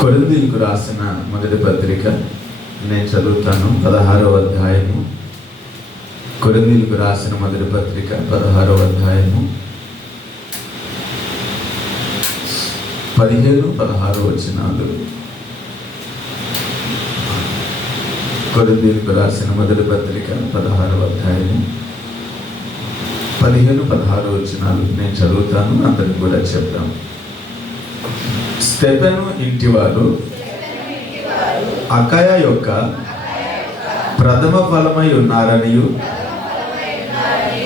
కొరింథీయులకు రాసిన మొదటి పత్రిక నేను చదువుతాను. 16వ అధ్యాయము. కొరింథీయులకు రాసిన మొదటి పత్రిక 16వ అధ్యాయము 15-16 వచనాలు. కొరింథీయులకు రాసిన మొదటి పత్రిక 16వ అధ్యాయము 15-16 వచనాలు నేను చదువుతాను. అందరికి కూడా చెప్తాం. స్టెఫెను ఇంటివారు అకాయ యొక్క ప్రథమ ఫలమై ఉన్నారనియు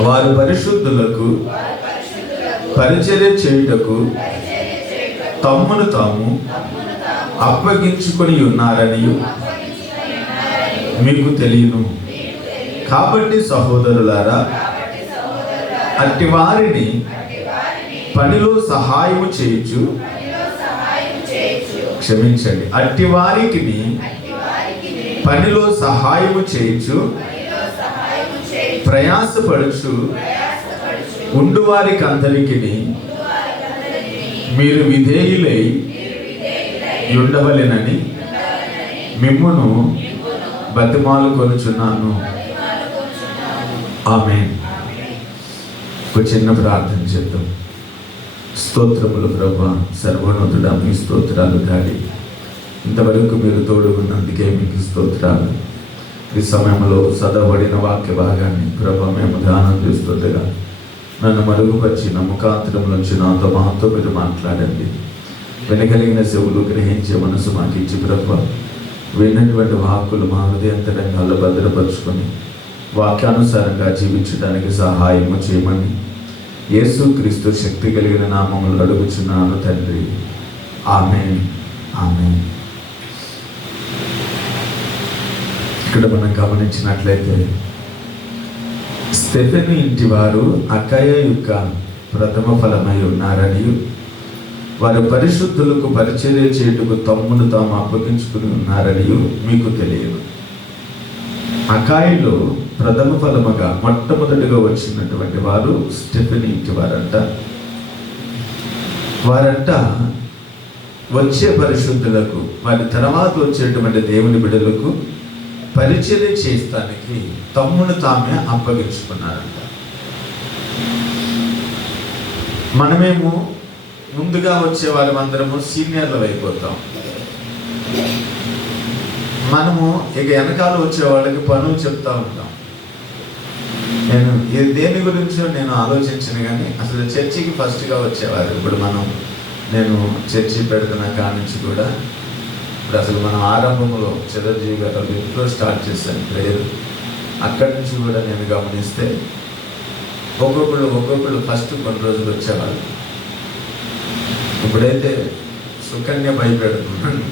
వారు పరిశుద్ధులకు పరిచర్య చేయుటకు తమ్మును తాము అప్పగించుకొని ఉన్నారనియు మీకు తెలియను. కాబట్టి సహోదరులారా, అట్టి వారిని పనిలో సహాయము చేయుచు, క్షమించండి, అట్టి వారికి పనిలో సహాయము చేయుచు ప్రయాసపడుచు ఉండు వారికి అందరికి మీరు విధేయులై ఉండవలెనని మిమ్మును బతిమాలు కొనుచున్నాను. ఆమేన్. ఒక చిన్న ప్రార్థన చేద్దాం. స్తోత్రములు ప్రభా, సర్వోన్నతుడా, మీ స్తోత్రాలు డాడీ. ఇంతవరకు మీరు తోడుగున్నందుకే మీకు స్తోత్రాలు. ఈ సమయంలో చదవబడిన వాక్య భాగాన్ని ప్రభా మేము ధ్యానం చేస్తుండగా నన్ను మరుగుపరిచి ముఖాంతరం నుంచి మాతో మీరు మాట్లాడండి. వినగలిగిన చెవులు, గ్రహించే మనసు మాకు ఇచ్చి ప్రభా విన్నటువంటి వాక్కులు మా హృదయంతరంగాల్లో భద్రపరుచుకొని వాక్యానుసారంగా జీవించడానికి సహాయము చేయమని యేసుక్రీస్తు శక్తి కలిగిన నామములు అడుగుచున్నాను తండ్రి. ఆమేన్. ఆమేన్. ఇక్కడ మనం గమనించినట్లయితే స్టెఫెను ఇంటి వారు అకాయ యొక్క ప్రథమ ఫలమై ఉన్నారని వారు పరిశుద్ధులకు పరిచర్య చేయుటకు తమ్మును తాము అప్పగించుకుని ఉన్నారని మీకు తెలియదు. అకాయలో ప్రథమ ఫలముగా మొట్టమొదటిగా వచ్చినటువంటి వారు స్టెఫెను ఇంటి వారంట. వచ్చే పరిశుద్ధులకు, వారి తర్వాత వచ్చేటువంటి దేవుని బిడ్డలకు పరిచర్య చేస్తానికి తమ్మును తామే అప్పగించుకున్నారంట. మనమేమో ముందుగా వచ్చే వాళ్ళమందరము సీనియర్లు అయిపోతాం. మనము ఇక వెనకాల వచ్చే వాళ్ళకి పనులు చెప్తా ఉంటాం. నేను దేని గురించో నేను ఆలోచించిన కానీ అసలు చర్చికి ఫస్ట్గా వచ్చేవారు. ఇప్పుడు నేను చర్చి పెడుతున్న కాడి నుంచి కూడా ఇప్పుడు అసలు మనం ఆరంభంలో చిరంజీవి గారు ఇంట్లో స్టార్ట్ చేశాను ప్రేయర్. అక్కడి నుంచి కూడా నేను గమనిస్తే ఒక్కొక్కళ్ళు ఫస్ట్ కొన్ని రోజులు వచ్చేవాళ్ళు. ఇప్పుడైతే సుకన్య భయపెడుతున్నాను,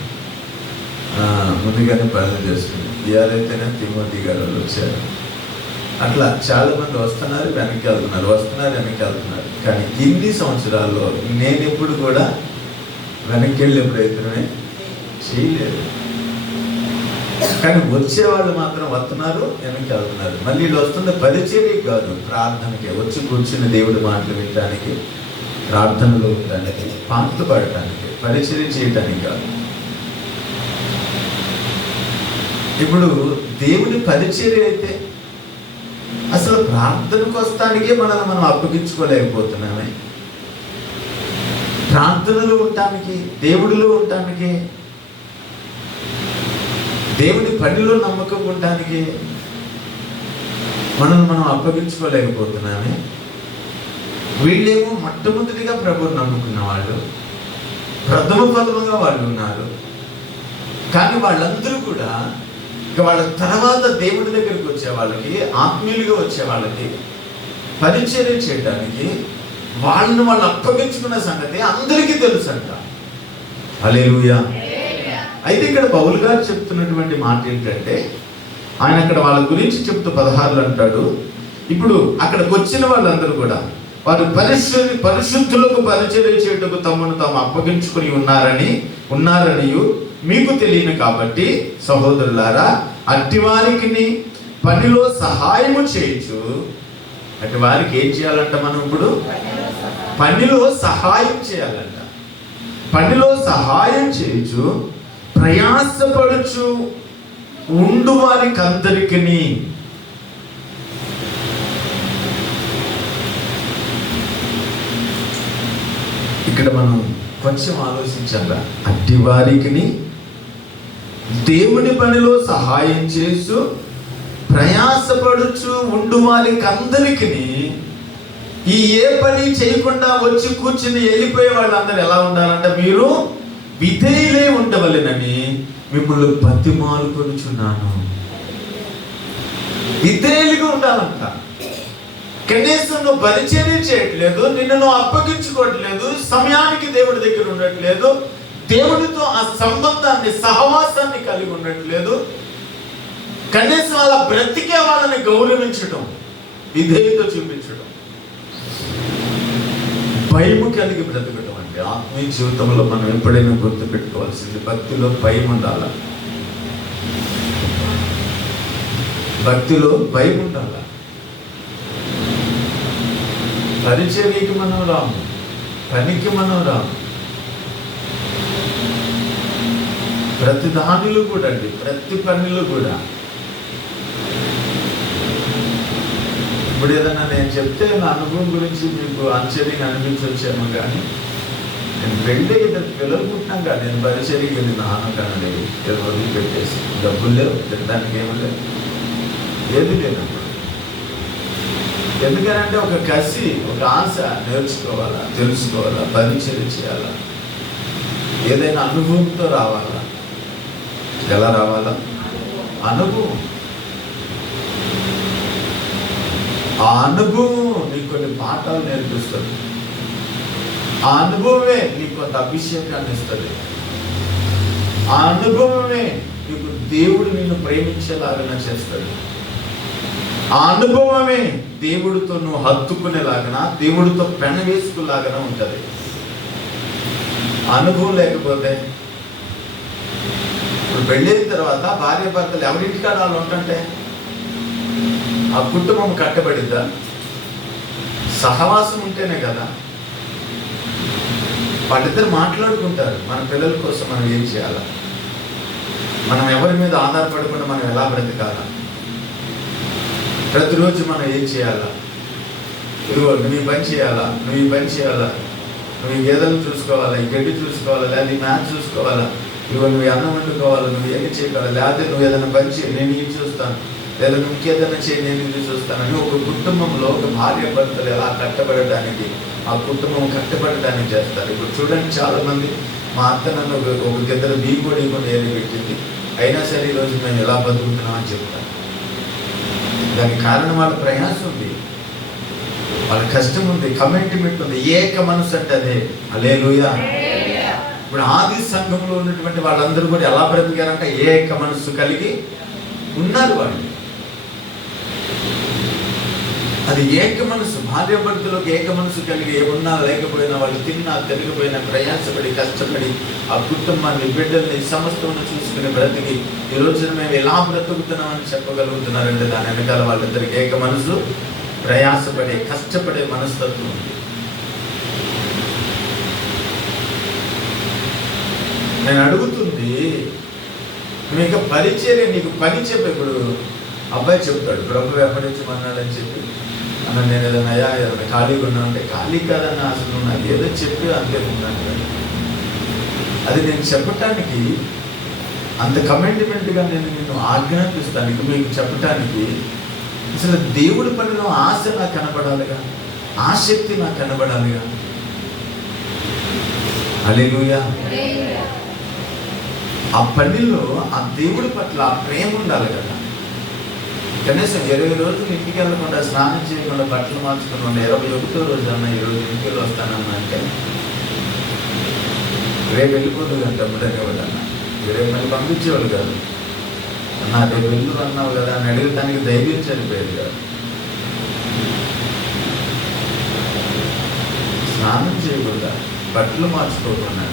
ముందుగానే పనులు చేసుకుని ఇయాలైతేనే తిమోతి గారు వచ్చారు. అట్లా చాలామంది వస్తున్నారు, వెనక్కి వెళ్తున్నారు. కానీ ఇన్ని సంవత్సరాల్లో నేను ఎప్పుడు కూడా వెనక్కి వెళ్ళే ప్రయత్నమే చేయలేదు. కానీ వచ్చేవాళ్ళు మాత్రం వస్తున్నారు, వెనక్కి వెళ్తున్నారు. మళ్ళీ వీళ్ళు వస్తున్న పరిచర్య కాదు, ప్రార్థనకి వచ్చి కూర్చుని దేవుడి మాటలు వినడానికి, ప్రార్థనలో ఉండడానికి, పాటలు పాడటానికి, పరిచర్య చేయటానికి కాదు. ఇప్పుడు దేవుని పరిచర్య అయితే అసలు ప్రార్థనకు వస్తానికే మనల్ని మనం అప్పగించుకోలేకపోతున్నామే. ప్రార్థనలు ఉండటానికి, దేవుడిలో ఉండటానికి, దేవుని పనిలో నమ్మకం ఉండటానికి మనల్ని మనం అప్పగించుకోలేకపోతున్నామే. వీళ్ళేమో మొట్టమొదటిగా ప్రభువుని నమ్ముకున్న వాళ్ళు, ప్రథమ ఫలముగా వాళ్ళు ఉన్నారు. కానీ వాళ్ళందరూ కూడా ఇక వాళ్ళ తర్వాత దేవుడి దగ్గరికి వచ్చే వాళ్ళకి, ఆత్మీయులుగా వచ్చే వాళ్ళకి పరిచర్య చేయడానికి వాళ్ళు అప్పగించుకున్న సంగతి అందరికీ తెలుసు అంట. హల్లెలూయా. అయితే ఇక్కడ పౌలు గారు చెప్తున్నటువంటి మాట ఏంటంటే, ఆయన అక్కడ వాళ్ళ గురించి చెప్తూ 16 అంటాడు, ఇప్పుడు అక్కడికి వచ్చిన వాళ్ళందరూ కూడా వారు పరిశుద్ధులకు పరిచర్య చేయుటకు తమను తాము అప్పగించుకుని ఉన్నారని మీకు తెలియను. కాబట్టి సహోదరులారా, అట్టి వారికి పనిలో సహాయము చేయొచ్చు. అట్టి వారికి ఏం చేయాలంట? మనం ఇప్పుడు పనిలో సహాయం చేయాలంట. పనిలో సహాయం చేయొచ్చు, ప్రయాసపడుచు ఉండు వారికి అందరికీ. ఇక్కడ మనం కొంచెం ఆలోచించాలా, అట్టి వారికి దేవుని పనిలో సహాయం చేస్తూ ప్రయాసపడుచు ఉండు వారికి అందరికీ. ఈ ఏ పని చేయకుండా వచ్చి కూర్చుని వెళ్ళిపోయే వాళ్ళందరూ ఎలా ఉండాలంటే, మీరు విధేయులే ఉండవలెనని మిమ్మల్ని బతిమాలుకొనుచున్నాను. విధేయులుగా ఉండాలంట. కనీసం నువ్వు పరిచర్య చేయట్లేదు, నిన్ను నువ్వు అప్పగించుకోవట్లేదు, సమయానికి దేవుడి దగ్గర ఉండట్లేదు, దేవుడితో ఆ సంబంధాన్ని సహవాసాన్ని కలిగి ఉండట్లేదు, కనీసం అలా బ్రతికే వాళ్ళని గౌరవించడం, విధేయత చూపించడం, భయము కలిగి బ్రతకడం. అంటే ఆత్మీయ జీవితంలో మనం ఎప్పుడైనా గుర్తు పెట్టుకోవాల్సింది, భక్తిలో భయం ఉండాల, భక్తిలో భయం ఉండాల. పరిచర్యకి మనం రాము, పనికి మనం రాము. ప్రతి దానిలో కూడా అండి, ప్రతి పనిలో కూడా. ఇప్పుడు ఏదన్నా నేను చెప్తే నా అనుభవం గురించి మీకు ఆశ్చర్యంగా అనిపించవచ్చేమో, కానీ నేను వెళ్ళి ఇద్దరు పిల్లలుకుంటున్నాం కానీ నేను పరిచర్యకి వెళ్ళి నాన్న కానీ వదిలి పెట్టేసి డబ్బులు లేవు, తినడానికి ఏమీ లేవు, ఏది లేనప్పుడు. ఎందుకనంటే ఒక కసి, ఒక ఆశ, నేర్చుకోవాలా, తెలుసుకోవాలా, పరిచర్య చేయాలా, ఏదైనా అనుభవంతో రావాలా. ఎలా రావాలా? అనుభవం. ఆ అనుభవం నీకు కొన్ని పాఠాలు నేర్పిస్తుంది. ఆ అనుభవమే నీకు కొంత అభిషేకాన్ని ఇస్తుంది. ఆ అనుభవమే నీకు దేవుడు నిన్ను ప్రేమించేలాగా చేస్తాడు. ఆ అనుభవమే దేవుడితో నువ్వు హత్తుకునేలాగా, దేవుడితో పెన వేసుకులాగా ఉంటుంది. అనుభవం లేకపోతే, ఇప్పుడు పెళ్ళైన తర్వాత భార్య భర్తలు ఎవరింటికాడ వాళ్ళు ఉంటుంటే ఆ కుటుంబం కట్టబడిద్దా? సహవాసం ఉంటేనే కదా. వాళ్ళిద్దరు మాట్లాడుకుంటారు, మన పిల్లల కోసం మనం ఏం చేయాలా, మనం ఎవరి మీద ఆధారపడకుండా మనం ఎలా బ్రతకాలా, ప్రతిరోజు మనం ఏం చేయాలా, ఇదిగో నువ్వు ఈ పని చేయాలా, నువ్వు ఈ పని చేయాలా, నువ్వు ఈ గేదెలు చూసుకోవాలా, ఈ గడ్డి చూసుకోవాలా, లేదా ఈ మ్యాచ్ చూసుకోవాలా, ఇదిగో నువ్వు అన్నం వండుకోవాలా, నువ్వు ఏమి చేయగలవు, లేకపోతే నువ్వు ఏదైనా పని చేయి నేను ఇది చూస్తాను, లేదా నువ్వు ఇంకేదైనా చేయి నేను ఇది చూస్తానని ఒక కుటుంబంలో ఒక భార్య భర్తలు ఎలా కట్టబడడానికి, ఆ కుటుంబం కట్టబడడానికి చేస్తారు. ఇప్పుడు చూడండి, చాలామంది మా అత్త నన్ను ఒక గిద్దరు బీగోడి ఏరి పెట్టింది, అయినా సరే ఈరోజు మేము ఎలా బతుకుతున్నామని చెప్తాను. దానికి కారణం వాళ్ళ ప్రయాసం ఉంది, వాళ్ళ కష్టం ఉంది, కమిట్మెంట్ ఉంది, ఏక మనసు అంటే అదే. హల్లెలూయా. ఇప్పుడు ఆది సంఘంలో ఉన్నటువంటి వాళ్ళందరూ కూడా ఎలా బ్రతికారంటే ఏక మనసు కలిగి ఉన్నారు వాళ్ళు. అది ఏక మనసు, భార్య భర్తలకు ఏక మనసు కలిగి ఏమున్నా లేకపోయినా, వాళ్ళు తిన్నా తిరగపోయినా ప్రయాసపడి కష్టపడి ఆ కుటుంబాన్ని, బిడ్డల్ని, సమస్తವನ್ನು చూసుకుని బ్రతికి ఈ రోజున మేము ఎలా బ్రతుకుతున్నామని చెప్పగలుగుతున్నారంటే దాని వెనకాల వాళ్ళిద్దరికి ఏక మనసు, ప్రయాసపడే కష్టపడే మనస్తత్వం ఉంది. నేను అడుగుతుంది, నువ్వు ఇంకా పరిచర్య, నీకు పని చెప్పి, ఇప్పుడు అబ్బాయి చెప్తాడు ప్రభు వెంబడించమన్నాడని చెప్పి, అన్న నేను ఏదైనా ఏదైనా ఖాళీగా ఉన్నా అంటే, ఖాళీ కాదన్న అసలు నాకు ఏదో చెప్పి అంతే ఉన్నాను. అది నేను చెప్పటానికి అంత కమిట్మెంట్గా నేను నిన్ను ఆజ్ఞాపిస్తాను, మీకు చెప్పటానికి. అసలు దేవుడి పనిలో ఆశ నాకు కనబడాలిగా, ఆసక్తి నాకు కనబడాలిగా. హల్లెలూయా. ఆ పనిలో ఆ దేవుడి పట్ల ఆ ప్రేమ ఉండాలి కదా. కనీసం 20 రోజులు ఇంటికి వెళ్ళకుండా, స్నానం చేయకుండా, బట్టలు మార్చుకుని 21వ రోజు అన్న ఈరోజు ఇంటికి వస్తానన్నా అంటే రేపు వెళ్ళిపోతుంది అంటే తమ్ముడు అనేవాడన్నా. రేపు మళ్ళీ పంపించేవాళ్ళు కాదు. అన్నా రేపు వెళ్ళు అన్నావు కదా అని అడిగటానికి ధైర్యం చనిపోయేది కాదు. స్నానం చేయకుండా, బట్టలు మార్చుకోకుండా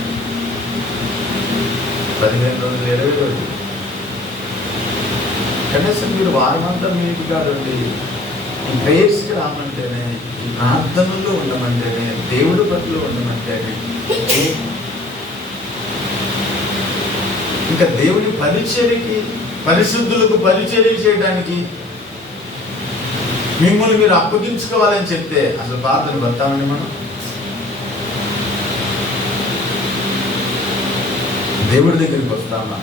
15 రోజులు, 20 రోజులు, కనీసం మీరు వారమంతా మీకు కాదండి, ఈ ప్రేయర్స్కి రామంటేనే, ఈ ప్రార్థనలో ఉండమంటేనే, దేవుడి పట్ల ఉండమంటేనే ఇక దేవుని పరిచర్యకి, పరిశుద్ధులకు పరిచర్య చేయడానికి మిమ్మల్ని మీరు అప్పగించుకోవాలని చెప్తే అసలు ప్రార్థన పడతామండి మనం? దేవుడి దగ్గరికి వస్తామా?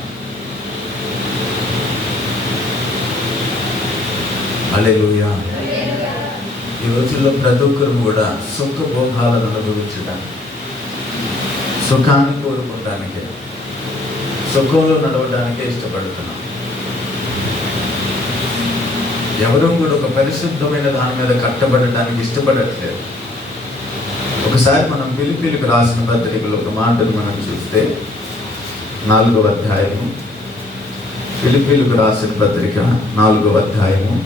హల్లెలూయా. ఈ రోజుల్లో ప్రతి ఒక్కరు కూడా సుఖ భోగాలను అనుభవించడానికి, సుఖాన్ని కోరుకోవడానికే, సుఖంలో నడవడానికే ఇష్టపడుతున్నాం. ఎవరూ కూడా ఒక పరిశుద్ధమైన దాని మీద కట్టబడటానికి ఇష్టపడట్లేదు. ఒకసారి మనం ఫిలిప్పీలకు రాసిన పత్రికలో ఒక మాటను మనం చూస్తే 4వ అధ్యాయము, ఫిలిప్పీలకు రాసిన పత్రిక 4వ అధ్యాయము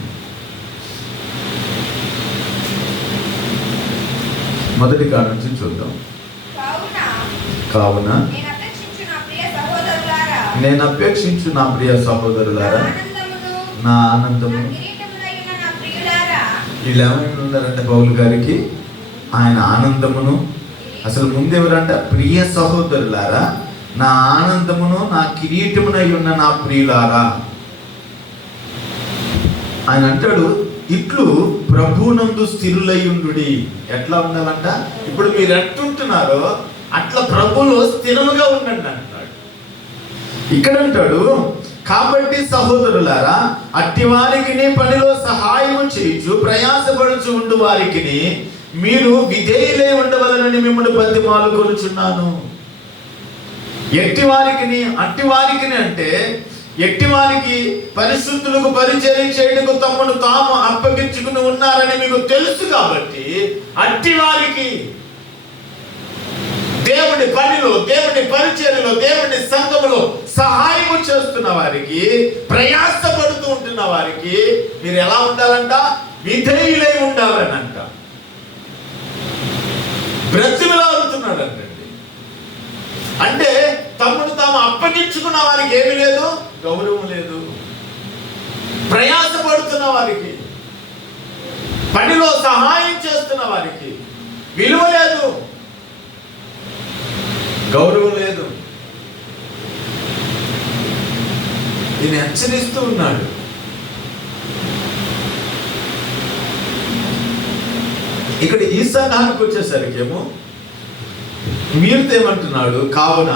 మొదటి కాడ నుంచి చూద్దాం. కావున నేను అపేక్షించు నా ప్రియ సహోదరులారా, నా ఆనందము. వీళ్ళు ఏమైనా ఉన్నారంటే పౌలు గారికి ఆయన ఆనందమును, అసలు ముందెవరంట? ప్రియ సహోదరులారా, నా ఆనందమును నా కిరీటమునై ఉన్న నా ప్రియులారా. ఆయన అంటాడు, ఇట్లు ప్రభునందు స్థిరులయ్యుండుడి. ఎట్లా ఉండాలంట? ఇప్పుడు మీరు ఎట్టుంటున్నారో అట్లా ప్రభులో స్థిరముగా ఉండండి అంటాడు. ఇక్కడ అంటాడు, కాబట్టి సహోదరులారా, అట్టి వారికి పనిలో సహాయము చేయించు ప్రయాసపడుచు ఉండు వారికి మీరు విధేయులై ఉండవలనని మిమ్మల్ని బతిమాలు కొలుచున్నాను. ఎట్టి వారికి, అట్టి వారికి అంటే ఎట్టి వారికి పరిశుద్ధులకు పరిచర్య చేయడానికి తమను తాము అప్పగించుకుని ఉన్నారని మీకు తెలుసు కాబట్టి అట్టి వారికి, దేవుడి పనిలో, దేవుడి పరిచర్యలో, దేవుడి సంఘములో సహాయము చేస్తున్న వారికి, ప్రయాసపడుతూ ఉంటున్న వారికి మీరు ఎలా ఉండాలంట? విధేయులై ఉండాలని అంట. బ్రతిమలాడుతున్నాడు అంటండి. అంటే తమను తాము అప్పగించుకున్న వారికి ఏమీ లేదు, గౌరవం లేదు. ప్రయాసపడుతున్న వారికి, పనిలో సహాయం చేస్తున్న వారికి విలువ లేదు, గౌరవం లేదు. ఈయన హెచ్చరిస్తూ ఉన్నాడు. ఇక్కడ ఈ సంఘానికి వచ్చేసరికి ఏమో మీరుతో ఏమంటున్నాడు? కావున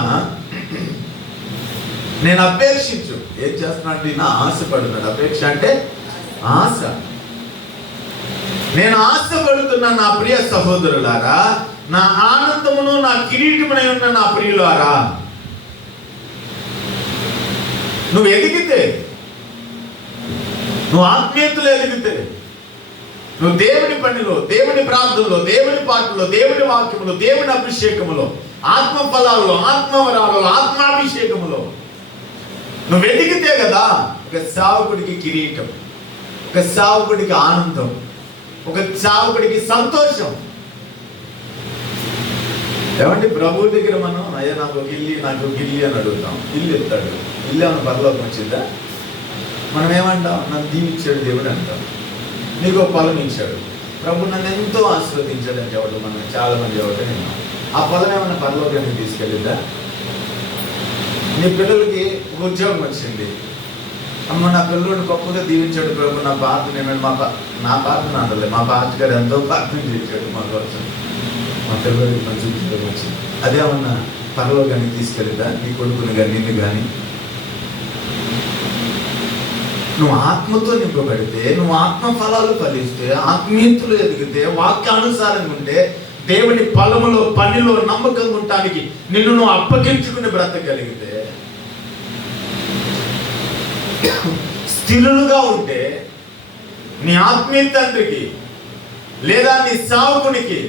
నేను అపేక్షించు. ఏం చేస్తున్నాడు? ఈయన ఆశపడుతున్నాడు. అపేక్ష అంటే ఆశ. నేను ఆశపడుతున్నా నా ప్రియ సహోదరులారా, నా ఆనందమును నా కిరీటమునై ఉన్న నా ప్రియులారా. నువ్వు ఎదిగితే, నువ్వు ఆత్మీయతలో ఎదిగితే, నువ్వు దేవుని పనిలో, దేవుని ప్రార్థనలో, దేవుని పాటలో, దేవుని వాక్యములో, దేవుని అభిషేకములో, ఆత్మ ఫలాల్లో, ఆత్మవరాలలో, ఆత్మాభిషేకములో నువ్వు ఎదిగితే కదా ఒక సేవకుడికి కిరీటం, ఒక సేవకుడికి ఆనందం, ఒక సేవకుడికి సంతోషం. ఏమంటే ప్రభువు దగ్గర మనం అయ్యా నాకు ఒక ఇల్లు అని అడుగుతాం. ఇల్లు ఎత్తాడు. ఇల్లు ఏమన్నా పరలోకం వచ్చిందా? మనం ఏమంటాం? నన్ను దీవించాడు దేవుడు అంటాం. నీకు ఒక పొలం ఇచ్చాడు, ప్రభు నన్ను ఎంతో ఆశీర్వదించాడని చెప్పడం మనం చాలా మంది చెప్పడం విన్నాం. ఆ పొలం ఏమన్నా పరలోకానికి తీసుకెళ్ళిందా? నీ పిల్లలకి ఒక ఉద్యోగం వచ్చింది, అమ్మ నా పిల్లల్ని గొప్పగా దీవించాడు ప్రభు, నా పాత్ర నా పాత్ర అనలే, మా పాత్ర గారు ఎంతో ప్రార్థన చేశాడు మా కోసం, మా పిల్లలకి మంచి ఉద్యోగం వచ్చింది. అదేమన్నా పరలోకానికి తీసుకెళ్ళిందా? నీ కొడుకుని కానీ నిన్ను కానీ? నువ్వు ఆత్మతో నింపబడితే, నువ్వు ఆత్మ ఫలాలు ఫలిస్తే, ఆత్మీయతలో ఎదిగితే, వాక్యానుసారంగా ఉంటే, దేవుని పొలములో పనిలో నమ్మకంగా ఉండటానికి నిన్ను నువ్వు అప్పగించుకుని బ్రతకగలిగితే, స్థిరులుగా ఉంటే, నీ ఆత్మీయ తండ్రికి లేదా నీ సేవకునికి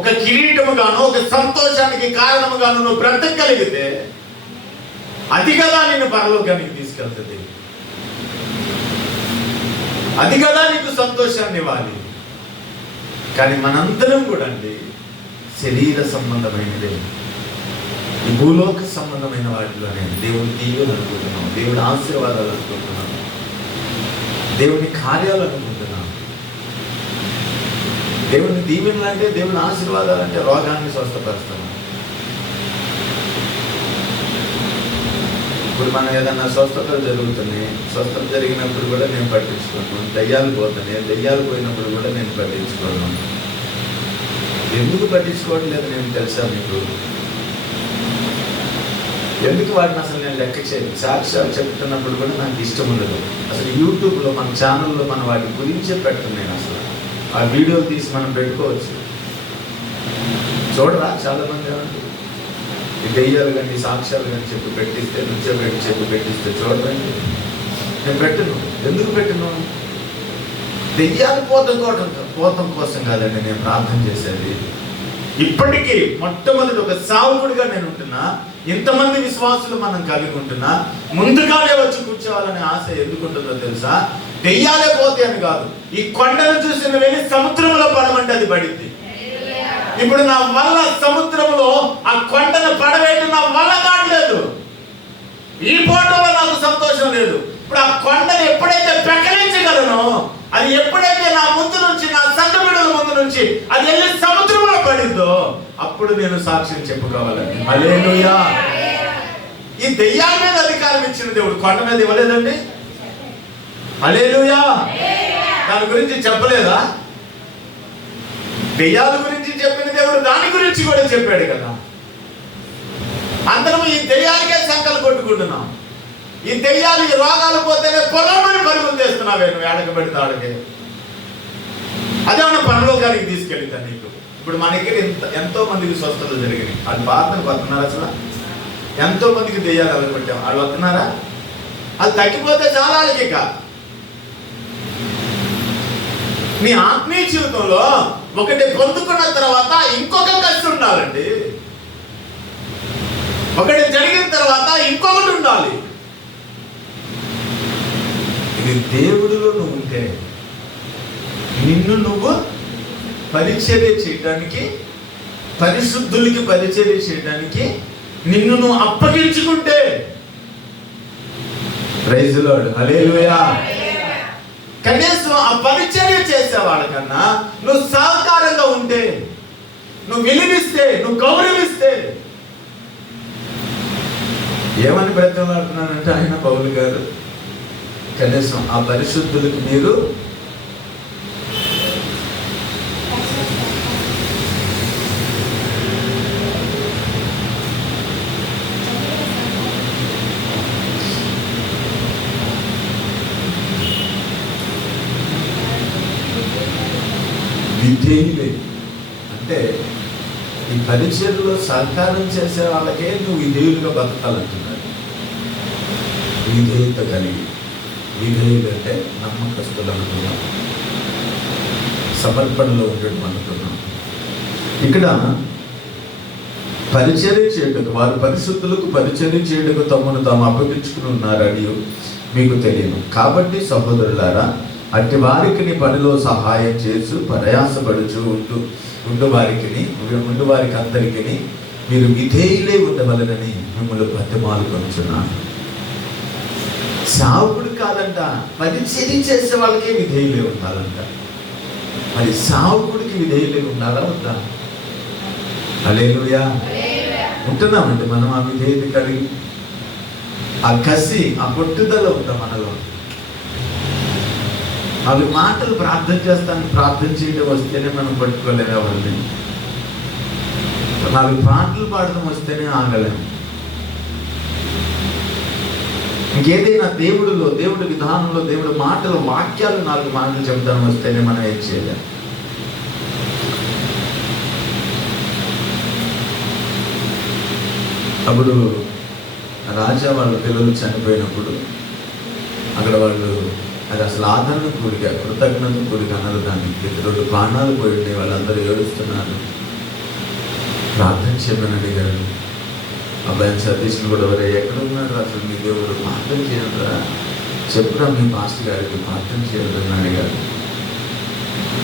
ఒక కిరీటముగాను, ఒక సంతోషానికి కారణముగాను నువ్వు బ్రతకగలిగితే, అది కదా నిన్ను పరలోకానికి తీసుకెళ్తుంది. అది కదా నీకు సంతోషాన్ని ఇవ్వాలి. కానీ మనందరం కూడా అండి శరీర సంబంధమైనదే, ఈ భూలోక సంబంధమైన వాటిలోనే దేవుని దీవెనలు అనుకుంటున్నాం, దేవుడి ఆశీర్వాదాలు అనుకుంటున్నాం, దేవుని కార్యాలు అనుకుంటున్నాం. దేవుని దీవెనలు అంటే, దేవుని ఆశీర్వాదాలు అంటే రోగాన్ని స్వస్థపరుస్తున్నాం, ఇప్పుడు మనం ఏదన్నా స్వస్థతలు జరుగుతున్నాయి, స్వస్థత జరిగినప్పుడు కూడా నేను పట్టించుకోను. దయ్యాలు పోతున్నాయి, దయ్యాలు పోయినప్పుడు కూడా నేను పట్టించుకోను. ఎందుకు పట్టించుకోవట్లేదు నేను తెలుసా మీకు? ఎందుకు వాటిని అసలు నేను లెక్క చేయను. సాక్ష్యాలు చెప్తున్నప్పుడు కూడా నాకు ఇష్టం ఉండదు. అసలు యూట్యూబ్లో మన ఛానల్లో మనం వాటి గురించే పెట్టను నేను. అసలు ఆ వీడియోలు తీసి మనం పెట్టుకోవచ్చు. చూడరా చాలామంది ఏమంటారు, ఈ దెయ్యాలు కానీ సాక్ష్యాలు కానీ చెప్పి పెట్టిస్తే, నృత్యం చెప్పి పెట్టిస్తే చూడరండి. నేను పెట్టను. ఎందుకు పెట్టను? దెయ్యాలు పోతం కోసం కాదండి నేను ప్రార్థన చేసేది. ఇప్పటికీ మొట్టమొదటి ఒక సావుకుడిగా నేను ఉంటున్నా, ఇంతమంది విశ్వాసులు మనం కలిగి ఉంటున్నా, ముందుగానే వచ్చి కూర్చోవాలనే ఆశ ఎందుకుంటుందో తెలుసా? దెయ్యాలే పోతే అని కాదు, ఈ కొండను చూసి వెళ్ళి సముద్రంలో పడమంటే అది పడింది. ఇప్పుడు నా వల్ల సముద్రంలో ఆ కొండను పడవేయడం నా వల్ల కావట్లేదు. ఈ ఫోటోలో నాకు సంతోషం లేదు. ఇప్పుడు ఆ కొండను ఎప్పుడైతే పెకలించగలను, అది ఎప్పుడైతే నా ముందు నుంచి, నా సంఘ బిడ్డల ముందు నుంచి అది వెళ్ళి సముద్రంలో పడిందో అప్పుడు నేను సాక్ష్యం చెప్పుకోవాలండి. హల్లెలూయా. ఈ దెయ్యాల మీద అధికారం ఇచ్చిన దేవుడు కొండ మీద ఇవ్వలేదండి. హల్లెలూయా. దాని గురించి చెప్పలేదా? దెయ్యాల గురించి చెప్పిన దేవుడు దాని గురించి కూడా చెప్పాడు కదా. అందరం ఈ దెయ్యాలకే సంకలు కొట్టుకుంటున్నాం. ఈ దెయ్యాలు, ఈ రోగాలు పోతేనే పొలమని పరుగులు చేస్తున్నావే నువ్వు, ఏడకబెడితే ఆడకే. అదేమన్నా పరలోకానికి తీసుకెళ్తా నీకు? ఇప్పుడు మన దగ్గర ఎంతో మందికి స్వస్థతలు జరిగినాయి. వాళ్ళు బాధను వస్తున్నారా? అసలు ఎంతో మందికి దెయ్యాలు అలగబెట్టాం, వాళ్ళు వస్తున్నారా? అది తగ్గిపోతే చాలా వాళ్ళకి. ఇక నీ ఆత్మీయ జీవితంలో ఒకటి పొందుకున్న తర్వాత ఇంకొక కష్టం ఉండాలండి. ఒకటి జరిగిన తర్వాత ఇంకొకటి ఉండాలి. ఇది దేవుడిలో నువ్వు ఉంటే, నిన్ను నువ్వు పరిచర్య చేయడానికి, పరిశుద్ధులకి పరిచర్య చేయడానికి నిన్ను నువ్వు అప్పగించుకుంటే, ప్రైజ్ ది లార్డ్, హల్లెలూయా. కనీసం ఆ పరిచర్య చేసేవాళ్ళకన్నా నువ్వు సహకారంగా ఉంటే, నువ్వు విలువిస్తే, నువ్వు గౌరవిస్తే. ఏమని బ్రతమాడుతున్నానంటే ఆయన పౌలు గారు, కనీసం ఆ పరిశుద్ధులకు మీరు విధేయులే. అంటే ఈ పరిచర్యలో సహకారం చేసే వాళ్ళకే నువ్వు విధేయులుగా బతకాలంటున్నాడు. విధేయత కలిగి, విధేయులు అంటే నమ్మకస్తులు అనుకున్నాం, సమర్పణలో ఉండడం అనుకున్నాం. ఇక్కడ పరిచర్య చేయటకు, వారు పరిశుద్ధులకు పరిచర్య చేయటకు తమను తాము అప్పగించుకుని ఉన్నారని మీకు తెలియను. కాబట్టి సహోదరులారా, అట్టి వారికి నీ పనిలో సహాయం చేసి ప్రయాసపడుచు ఉండు వారికి అందరికీ మీరు విధేయులే ఉండవలనని మిమ్మల్ని బతిమాలుకొనుచున్నాను. సావుకుడు కాదంట, పరిచర్య చేసే వాళ్ళకే విధేయులే ఉండాలంట. మరి సావుకుడికి విధేయులే ఉండాలా వద్దా? హల్లెలూయా. ఉంటున్నామంటే మనం ఆ విధేయత కలిగి, ఆ కసి, ఆ పట్టుదల ఉందా మనలో? అవి మాటలు ప్రార్థన చేస్తాను, ప్రార్థన చేయడం వస్తేనే మనం పట్టుకోలేము ఎవరిని. నాలుగు పాటలు పాడడం వస్తేనే ఆగలేము. ఇంకేదైనా దేవుడిలో, దేవుడి విధానంలో, దేవుడి మాటలు, వాక్యాలు, నాలుగు మాటలు చెప్తాను వస్తేనే మనం ఏం చేయలేము. అప్పుడు రాజా వాళ్ళ పిల్లలు చనిపోయినప్పుడు అక్కడ వాళ్ళు, అది అసలు ఆదరణ కూడిక, కృతజ్ఞత కూడిక అన్నారు. దానికి 2 ప్రాణాలు పోయి వాళ్ళందరూ ఏడుస్తున్నారు. ప్రార్థన చేయమని అడిగారు. అబ్బాయి సతీష్ని కూడా, ఎవరు ఎక్కడ ఉన్నారు అసలు మీ దేవుడు, ప్రార్థన చేయరా, చెప్పురా మీ పాస్టర్ గారికి ప్రార్థన చేయాలని అడిగారు.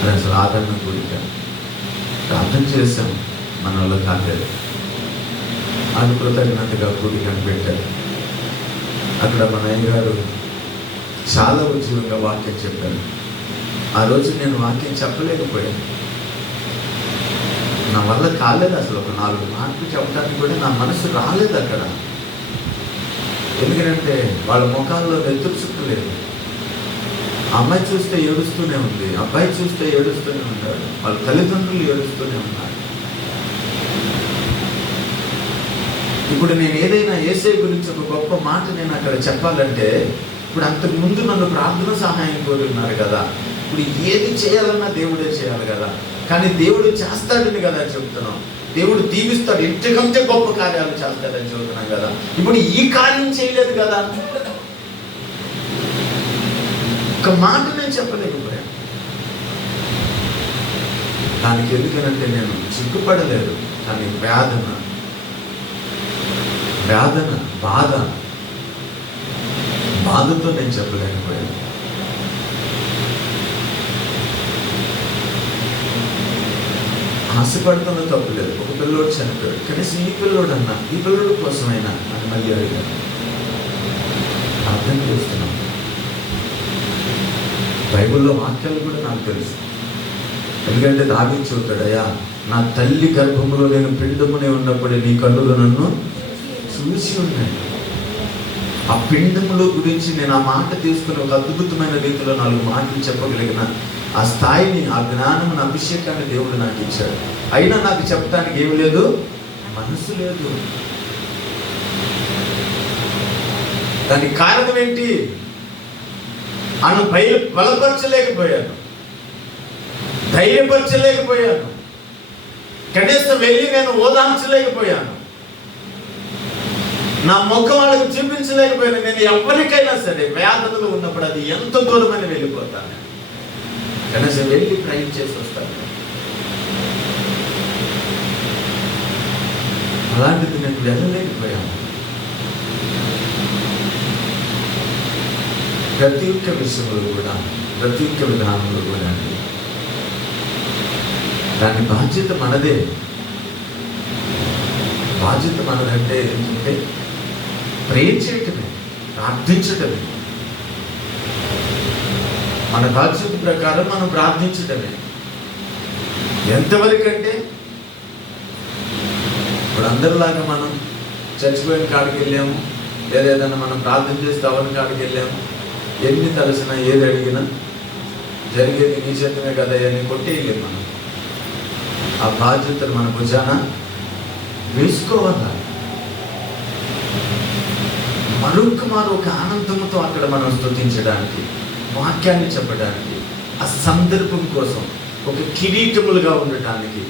అది అసలు ఆదరణ కూడిక. ప్రార్థన చేశాం, మన వాళ్ళు కాలేదు. అది కృతజ్ఞతగా కూడికని పెట్టారు. అక్కడ మన అయ్యగారు చాలా ఉద్యోగంగా వాక్యం చెప్పాను. ఆ రోజు నేను వాక్యం చెప్పలేకపోయాను, నా వల్ల కాలేదు. అసలు ఒక 4 మాటలు చెప్పడానికి కూడా నా మనసు రాలేదు. అక్కడ ఎందుకంటే వాళ్ళ ముఖాల్లో నెత్తురు చుట్టూ లేదు. అమ్మాయి చూస్తే ఏడుస్తూనే ఉంది, అబ్బాయి చూస్తే ఏడుస్తూనే ఉంటాడు, వాళ్ళ తల్లిదండ్రులు ఏడుస్తూనే ఉన్నారు. ఇప్పుడు నేను ఏదైనా యేసయ్య గురించి ఒక గొప్ప మాట నేను అక్కడ చెప్పాలంటే, ఇప్పుడు అంతకు ముందు నన్ను ప్రార్థన సహాయం కోరి ఉన్నారు కదా, ఇప్పుడు ఏది చేయాలన్నా దేవుడే చేయాలి కదా, కానీ దేవుడు చేస్తాడని కదా చెప్తున్నాం. దేవుడు దీవిస్తాడు, ఇంతకంటే గొప్ప కార్యాలు చేస్తాడని చెబుతున్నాం కదా. ఇప్పుడు ఈ కార్యం చేయలేదు కదా, ఒక మాట నేను చెప్పలేకపోయాను. దానికి ఎందుకనంటే నేను సిగ్గుపడలేదు, కానీ వేదన బాధతో నేను చెప్పలేకపోయాను. ఆశపడుతున్న తప్పులేదు. ఒక పిల్లోడు చనిపోయాడు, కనీసం ఈ పిల్లోడు అన్నా, ఈ పిల్లోడు కోసమైనా అని మళ్ళీ అడిగాను. అర్థం చేస్తున్నాం. బైబిల్లో వాక్యాలు కూడా నాకు తెలుసు. ఎందుకంటే దావీదు చూస్తాడు, అయ్యా నా తల్లి గర్భంలో నేను పిండమునే ఉన్నప్పుడే నీ కన్నులు నన్ను చూసి ఉన్నాయి. ఆ పిండముల గురించి నేను ఆ మాట తీసుకుని ఒక అద్భుతమైన రీతిలో 4 మాటలు చెప్పగలిగిన ఆ స్థాయిని, ఆ జ్ఞానమును, అభిషేకాన్ని దేవుడు నాకు ఇచ్చాడు. అయినా నాకు చెప్పడానికి ఏమి లేదు, మనసు లేదు. దానికి కారణం ఏంటి? అను బలపరచలేకపోయాను, ధైర్యపరచలేకపోయాను, కనీసం వెళ్ళి నేను ఓదార్చలేకపోయాను, నా ముఖం వాళ్ళకు చూపించలేకపోయాను. నేను ఎవరికైనా సరే వేదనలు ఉన్నప్పుడు అది ఎంత దూరమని వెళ్ళిపోతాను, కనీసం వెళ్ళి ట్రై చేసి వస్తాను. అలాంటిది నేను వెళ్ళలేకపోయాను. ప్రతి ఒక్క విషయంలో కూడా, ప్రతి ఒక్క విధానంలో కూడా దాని బాధ్యత మనదే. బాధ్యత మనదంటే ఏంటంటే ప్రే చేయటమే, ప్రార్థించటమే. మన బాధ్యత ప్రకారం మనం ప్రార్థించటమే. ఎంతవరకంటే ఇప్పుడు అందరిలాగా మనం చచ్చిపోయిన కాడికి వెళ్ళాము, లేదా ఏదైనా మనం ప్రార్థన చేస్తే అవని కాడికి వెళ్ళాము, ఎన్ని తలసినా ఏది అడిగినా జరిగేది నీ చేతమే కదా అని కొట్టేయలేము. మనం ఆ బాధ్యతను మన భుజాన వేసుకోవాలి. మరొకమారు ఒక ఆనందంతో అక్కడ మనం స్తుతించడానికి, వాక్యాన్ని చెప్పడానికి, ఆ సందర్భం కోసం ఒక కిరీటములుగా ఉండటానికి,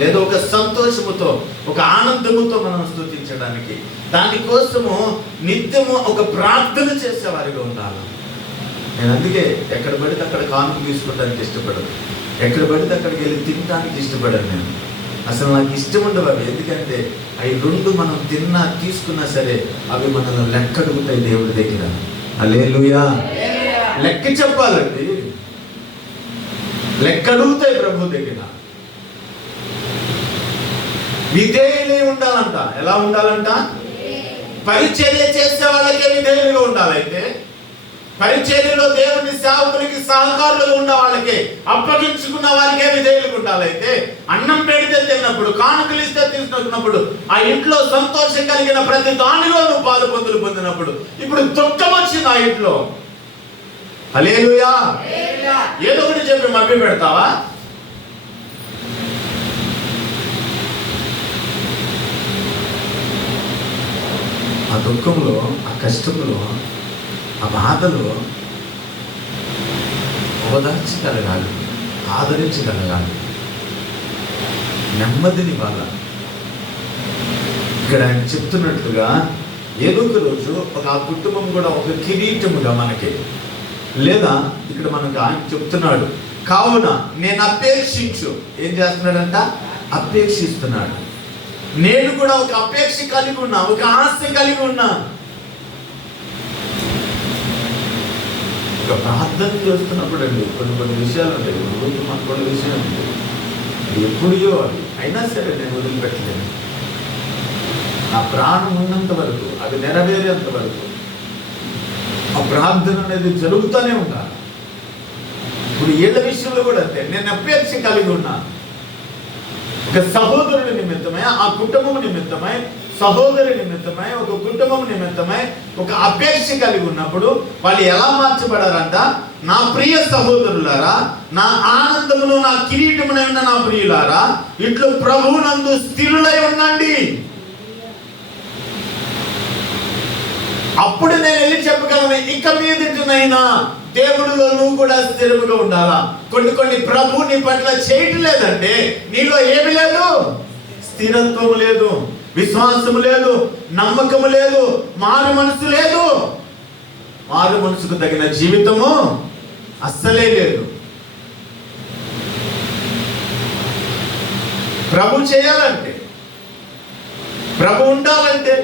లేదా ఒక సంతోషముతో, ఒక ఆనందముతో మనం స్తుతించడానికి, దానికోసము నిత్యము ఒక ప్రార్థన చేసేవారిగా ఉండాలి. నేను అందుకే ఎక్కడ పడితే అక్కడ కానుక తీసుకోవడానికి ఇష్టపడను, ఎక్కడ పడితే అక్కడికి వెళ్ళి తినడానికి ఇష్టపడను. నేను అసలు నాకు ఇష్టం ఉండవు అవి. ఎందుకంటే అవి 2 మనం తిన్నా తీసుకున్నా సరే అవి మనల్ని లెక్క అడుగుతాయి దేవుడి దగ్గర. హల్లెలూయా. లెక్క చెప్పాలండి, లెక్క అడుగుతాయి ప్రభు దగ్గర. విధేయులై ఉండాలంట. ఎలా ఉండాలంట? పరిచర్య చేసే వాళ్ళకే విధేయులుగా ఉండాలైతే, పరిచర్యలో దేవుని సేవకులకి సహకారులుగా ఉన్న వాళ్ళకే, అప్పగించుకున్న వారికే విధేయులుగా ఉండాలైతే, అన్నం పెడితే తిన్నప్పుడు, కానుకలు ఇస్తే తీసుకున్నప్పుడు, ఆ ఇంట్లో సంతోషం కలిగిన ప్రతి దానిలో నువ్వు పాలు పొందినప్పుడు, ఇప్పుడు దుఃఖం వచ్చింది ఆ ఇంట్లో, హల్లెలూయా, ఏదో ఒకటి చెప్పి మభ్య పెడతావా? ఆ దుఃఖంలో, ఆ కష్టంలో, ఆ బాధలో ఓదార్చగలగాలి, ఆదరించగలగాలి, నెమ్మదిని వాళ్ళ. ఇక్కడ ఆయన చెప్తున్నట్లుగా ఏదో ఒక రోజు ఒక ఆ కుటుంబం కూడా ఒక కిరీటముగా మనకి, లేదా ఇక్కడ మనకు ఆయన చెప్తున్నాడు, కావున నేను అపేక్షించు. ఏం చేస్తున్నాడంట? అపేక్షిస్తున్నాడు. నేను కూడా ఒక అపేక్ష కలిగి ఉన్నా, ఒక ఆశ కలిగి ఉన్నా. ఒక ప్రార్థన చేస్తున్నప్పుడు అండి కొన్ని విషయాలు ఉంటాయి. రోజు మాకు కొన్ని విషయాలు ఉంటాయి, ఎప్పుడో అవి అయినా సరే నేను వదిలిపెట్టలేను. నా ప్రాణం ఉన్నంత వరకు, అది నెరవేరేంత వరకు ఆ ప్రార్థన అనేది జరుగుతూనే ఉండాలి. ఇప్పుడు ఏళ్ళ విషయంలో కూడా అంతే. నేను అపేక్ష కలిగి ఉన్నా, ఒక సహోదరుడి నిమిత్తమై, ఆ కుటుంబం నిమిత్తమై సహోదరి నిమిత్తమై, ఒక కుటుంబం నిమిత్తమై ఒక అపేక్ష కలిగి ఉన్నప్పుడు వాళ్ళు ఎలా మార్చబడారంట? నా ప్రియ సహోదరులారా, నా ఆనందమును నా కిరీటమునైన నా ప్రియులారా, ఇట్లు ప్రభువునందు స్థిరులై ఉండండి. అప్పుడు నేను వెళ్ళి చెప్పగలను, ఇక మీదటనైనా దేవుడిలో నువ్వు కూడా స్థిరముగా ఉండాలా. కొన్ని ప్రభు నీ పట్ల చేయటం లేదంటే నీలో ఏమి లేదు? స్థిరత్వం లేదు, విశ్వాసము లేదు, నమ్మకము లేదు, మారు మనసు లేదు. మారు మనసుకు తగిన జీవితము అస్సలే లేదు. ప్రభు చేయాలంటే, ప్రభు ఉండాలంటే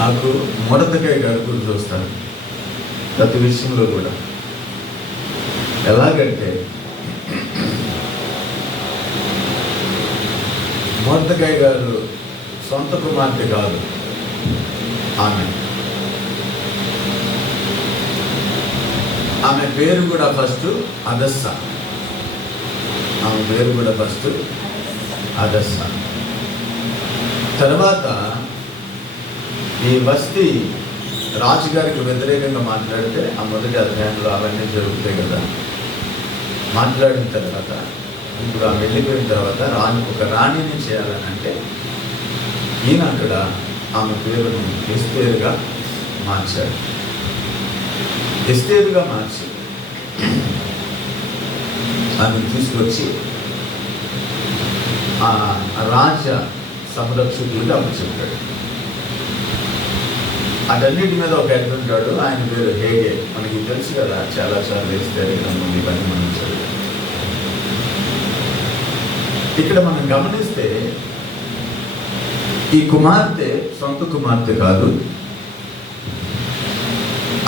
నాకు మొరదకాయ గారు గురించి చూస్తాను ప్రతి విషయంలో కూడా. ఎలాగంటే మొరదకాయ గారు సొంత కుమార్తె కాదు, ఆమె పేరు కూడా ఫస్ట్ అదస్స. ఆమె పేరు కూడా ఫస్ట్ అదస్స. తర్వాత ఈ వస్తీ రాజుగారికి వ్యతిరేకంగా మాట్లాడితే ఆ మొదటి అధ్యాయంలో అవన్నీ జరుగుతాయి కదా. మాట్లాడిన తర్వాత ఇప్పుడు ఆమె వెళ్ళిపోయిన తర్వాత ఒక రాణిని చేయాలని అంటే ఈయన అక్కడ ఆమె పేరును ఎస్తేరుగా మార్చాడు. ఎస్తేరుగా మార్చి ఆమెను తీసుకొచ్చి ఆ రాజ సంరక్షకుడికి అప్పచెప్పాడు. అటన్నిటి మీద ఒక ఆయన ఉంటాడు, ఆయన పేరు హేగే. మనకి తెలుసు కదా, చాలాసార్లు ఎస్తేరు గ్రంథం ఇవన్నీ మనం చదివాం. ఇక్కడ మనం గమనిస్తే ఈ కుమార్తె సొంత కుమార్తె కాదు.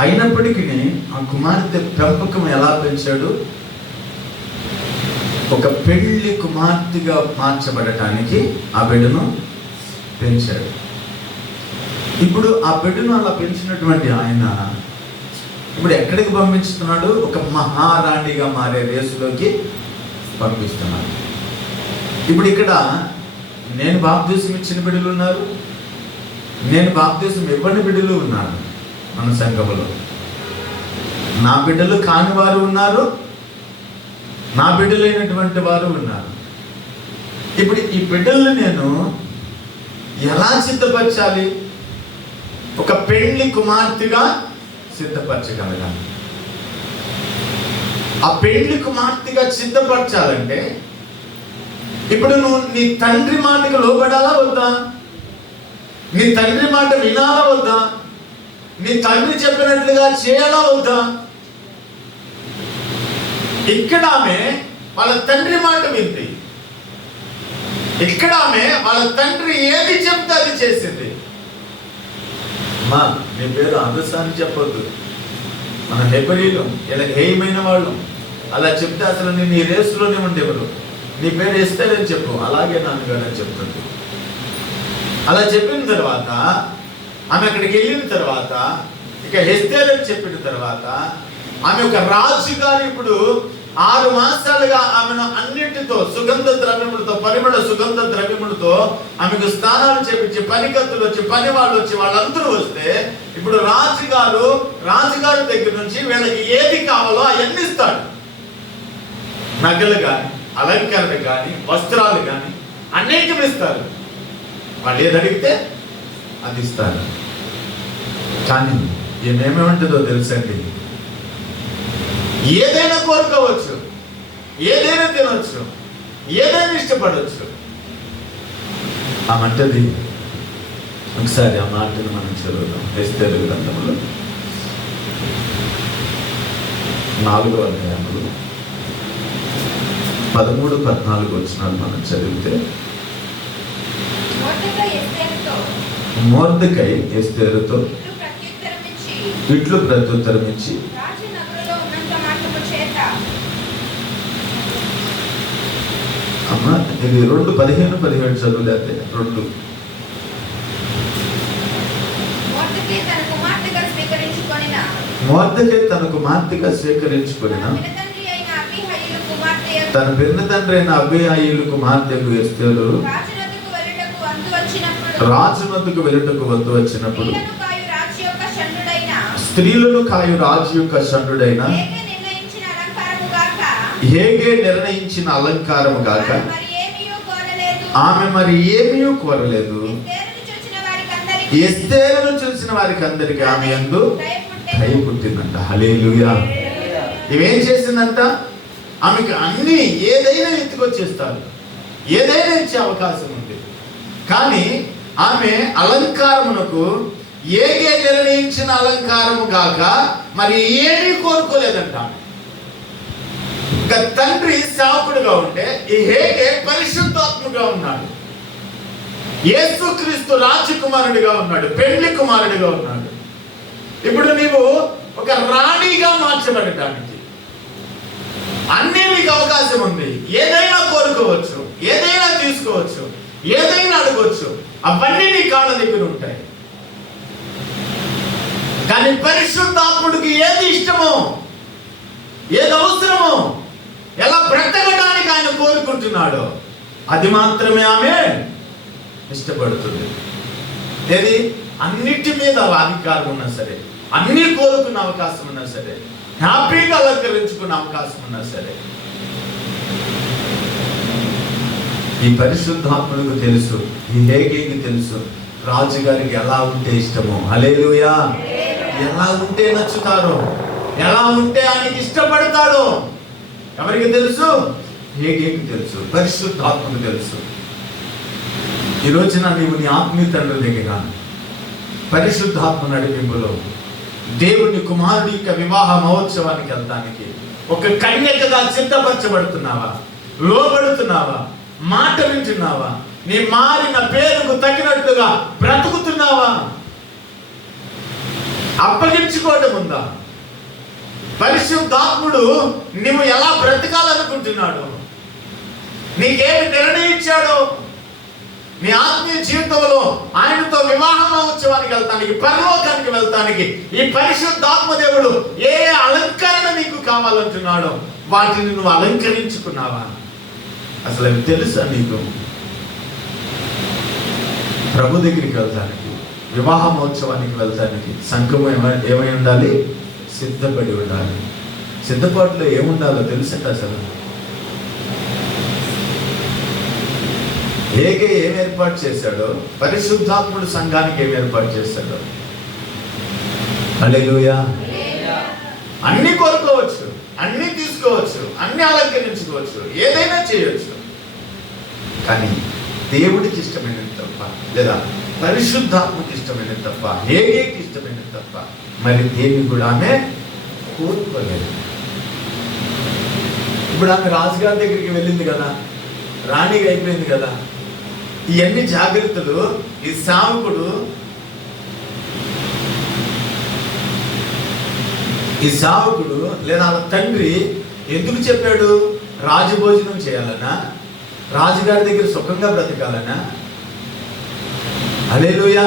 అయినప్పటికీ ఆ కుమార్తె పెంపకం ఎలా పెంచాడు? ఒక పెళ్లి కుమార్తెగా మార్చబడటానికి ఆ బిడ్డను పెంచాడు. ఇప్పుడు ఆ బిడ్డను అలా పెంచినటువంటి ఆయన ఇప్పుడు ఎక్కడికి పంపిస్తున్నాడు? ఒక మహారాణిగా మారే రేసులోకి పంపిస్తున్నాడు. ఇప్పుడు ఇక్కడ నేను బాప్తీసం ఇచ్చిన బిడ్డలు ఉన్నారు, నేను బాప్తీసం ఇవ్వని బిడ్డలు ఉన్నారు మన సంఘములో. నా బిడ్డలు కాని వారు ఉన్నారు, నా బిడ్డలైనటువంటి వారు ఉన్నారు. ఇప్పుడు ఈ బిడ్డల్ని నేను ఎలా సిద్ధపరచాలి? ఒక పెళ్లి కుమార్తెగా సిద్ధపరచగలగాలి. ఆ పెళ్లి కుమార్తెగా సిద్ధపరచాలంటే ఇప్పుడు నువ్వు నీ తండ్రి మాటకు లోబడాలా వద్దా? నీ తండ్రి మాట వినాలా వద్దా? నీ తండ్రి చెప్పినట్లుగా చేయాలా వద్దా? ఇక్కడ ఆమె వాళ్ళ తండ్రి మాట వింది. ఇక్కడ ఆమె వాళ్ళ తండ్రి ఏది చెప్తే అది చేసింది. మా నీ పేరు అదస్స అని చెప్పొద్దు, మన హెబ్రీలు ఇలా హేయమైన వాళ్ళు. అలా చెప్తే అసలు నేను ఈ రేసులోనే ఉండేవారు. నీ పేరు ఎస్తేరని చెప్పు, అలాగే నాన్నగారు అని చెప్తుంది. అలా చెప్పిన తర్వాత ఆమె అక్కడికి వెళ్ళిన తర్వాత ఇక ఎస్తేరని చెప్పిన తర్వాత ఆమె ఒక రాజుగారు ఇప్పుడు 6 మాసాలుగా ఆమెను అన్నిటితో సుగంధ ద్రవ్యములతో, పరిమళ సుగంధ ద్రవ్యములతో ఆమెకు స్నానాలు చేపించి, పనికత్తులు వచ్చి, పని వాళ్ళు వచ్చి, వాళ్ళందరూ వస్తే ఇప్పుడు రాజుగారి దగ్గర నుంచి వీళ్ళకి ఏది కావాలో అవన్నీ ఇస్తాడు. నగలు కానీ, అలంకరణ కానీ, వస్త్రాలు కానీ అనేకం ఇస్తారు. వాళ్ళు ఏది అడిగితే అది ఇస్తారు. కానీ ఏమేమంటుందో తెలుసండి, ఏదైనా కోరుకోవచ్చు, ఏదైనా తినవచ్చు, ఏదైనా ఇష్టపడవచ్చు. ఆ మంటది ఒకసారి ఆ మాటను మనం చదువుదాం. ఎస్తేరు గ్రంథంలో 4వ అధ్యాయంలో 13-14 వచనాలు మనం చదివితే, మొర్దెకై ఎస్తేరుతో ఇట్లు ప్రత్యుత్తరం ఇచ్చి, అమ్మా ఇది 2:15-17 చదువులేతే 2. మొర్దెకై తన కుమార్తెగా స్వీకరించుకొనిన తన పిన్న తండ్రి అయిన అబీయలు కుమార్తెకు ఎస్తేరు రాజునొద్దకు వెళ్ళుటకు వద్దు వచ్చినప్పుడు స్త్రీలను కాయు రాజు యొక్క షండుడైన హేగే నిర్ణయించిన అలంకారము గాక ఆమె మరి ఏమీ కోరలేదు. ఎస్తేరును చూసిన వారికి అందరికి ఆమె యందు దయ పుట్టిందంట. హల్లెలూయా. ఇవేం చేసిందంట? ఆమెకు అన్ని ఏదైనా ఎత్తుకొచ్చేస్తారు, ఏదైనా ఇచ్చే అవకాశం ఉంది. కానీ ఆమె అలంకారమునకు ఏగే నిర్ణయించిన అలంకారము గాక మరి ఏమీ కోరుకోలేదంట. ఇంకా తండ్రి సేవకుడుగా ఉంటే ఈ హేగే పరిశుద్ధాత్మగా ఉన్నాడు. యేసుక్రీస్తు రాజకుమారుడిగా ఉన్నాడు, పెళ్లి కుమారుడిగా ఉన్నాడు. ఇప్పుడు నీవు ఒక రాణిగా మార్చబడటానికి అన్నీ నీకు అవకాశం ఉంది. ఏదైనా కోరుకోవచ్చు, ఏదైనా తీసుకోవచ్చు, ఏదైనా అడగవచ్చు. అవన్నీ నీ కాళ్ళ దగ్గర ఉంటాయి. కానీ పరిశుద్ధాత్ముడికి ఏది ఇష్టమో, ఏది అవసరమో, ఎలా బ్రతకడానికి ఆయన కోరుకుంటున్నాడో అది మాత్రమే ఆమె ఇష్టపడుతుంది. ఏది అన్నిటి మీద అధికారం ఉన్నా సరే, అన్ని కోరుకున్న అవకాశం ఉన్నా సరే, హ్యాపీగా అలంకరించుకున్న అవకాశం ఉన్నా సరే, ఈ పరిశుద్ధాత్ముడికి తెలుసు, ఈ హేగేకి తెలుసు రాజుగారికి ఎలా ఉంటే ఇష్టమో. హల్లెలూయా. ఎలా ఉంటే నచ్చుతారో, ఎలా ఉంటే ఆయనకి ఇష్టపడతాడో ఎవరికి తెలుసు? హేగేకి తెలుసు, పరిశుద్ధాత్మకు తెలుసు. ఈ రోజున నీవు నీ ఆత్మీయ తండ్రి దగ్గర పరిశుద్ధాత్మ నడిపింపులో దేవుని కుమారుడి యొక్క వివాహ మహోత్సవానికి వెళ్తానికి ఒక కన్యకగా సిద్ధపరచబడుతున్నావా? లోబడుతున్నావా? మాట వింటున్నావా? నీ మారిన పేరుకు తగినట్టుగా బ్రతుకుతున్నావా? అప్పగించుకోవడం ఉందా? పరిశుద్ధాత్ముడు నువ్వు ఎలా బ్రతకాలనుకుంటున్నాడు, నీకేమి నిర్ణయించాడో, నీ ఆత్మీయ జీవితంలో ఆయనతో వివాహ మహోత్సవానికి వెళ్తానికి, పరలోకానికి వెళ్తానికి ఈ పరిశుద్ధాత్మ దేవుడు ఏ అలంకరణ నీకు కావాలంటున్నాడో వాటిని నువ్వు అలంకరించుకున్నావా? అసలు అవి తెలుసా నీకు? ప్రభు దగ్గరికి వెళ్తానికి, వివాహ మహోత్సవానికి వెళ్తానికి సంఘం ఏమై ఉండాలి? సిద్ధపడి ఉండాలి. సిద్ధపాటులో ఏముండాలో తెలుసట. అసలు హేగే ఏం ఏర్పాటు చేశాడో, పరిశుద్ధాత్ముడు సంఘానికి ఏం ఏర్పాటు చేశాడో. హల్లెలూయా. అన్ని కోరుకోవచ్చు, అన్ని తీసుకోవచ్చు, అన్ని అలంకరించుకోవచ్చు, ఏదైనా చేయొచ్చు. కానీ దేవుడికి ఇష్టమైనది తప్ప, లేదా పరిశుద్ధాత్మకి ఇష్టమైనది తప్ప, హేగేకి ఇష్టమైనది తప్ప మరి దేన్ని కూడా ఆమె కోరుకోలేదు. ఇప్పుడు ఆమె రాజుగారి దగ్గరికి వెళ్ళింది కదా, రాణిగా అయిపోయింది కదా. ఇవన్నీ జాగ్రత్తలు ఈ సేవకుడు లేదా వాళ్ళ తండ్రి ఎందుకు చెప్పాడు? రాజభోజనం చేయాలనా? రాజుగారి దగ్గర సుఖంగా బ్రతకాలనా? హల్లెలూయా.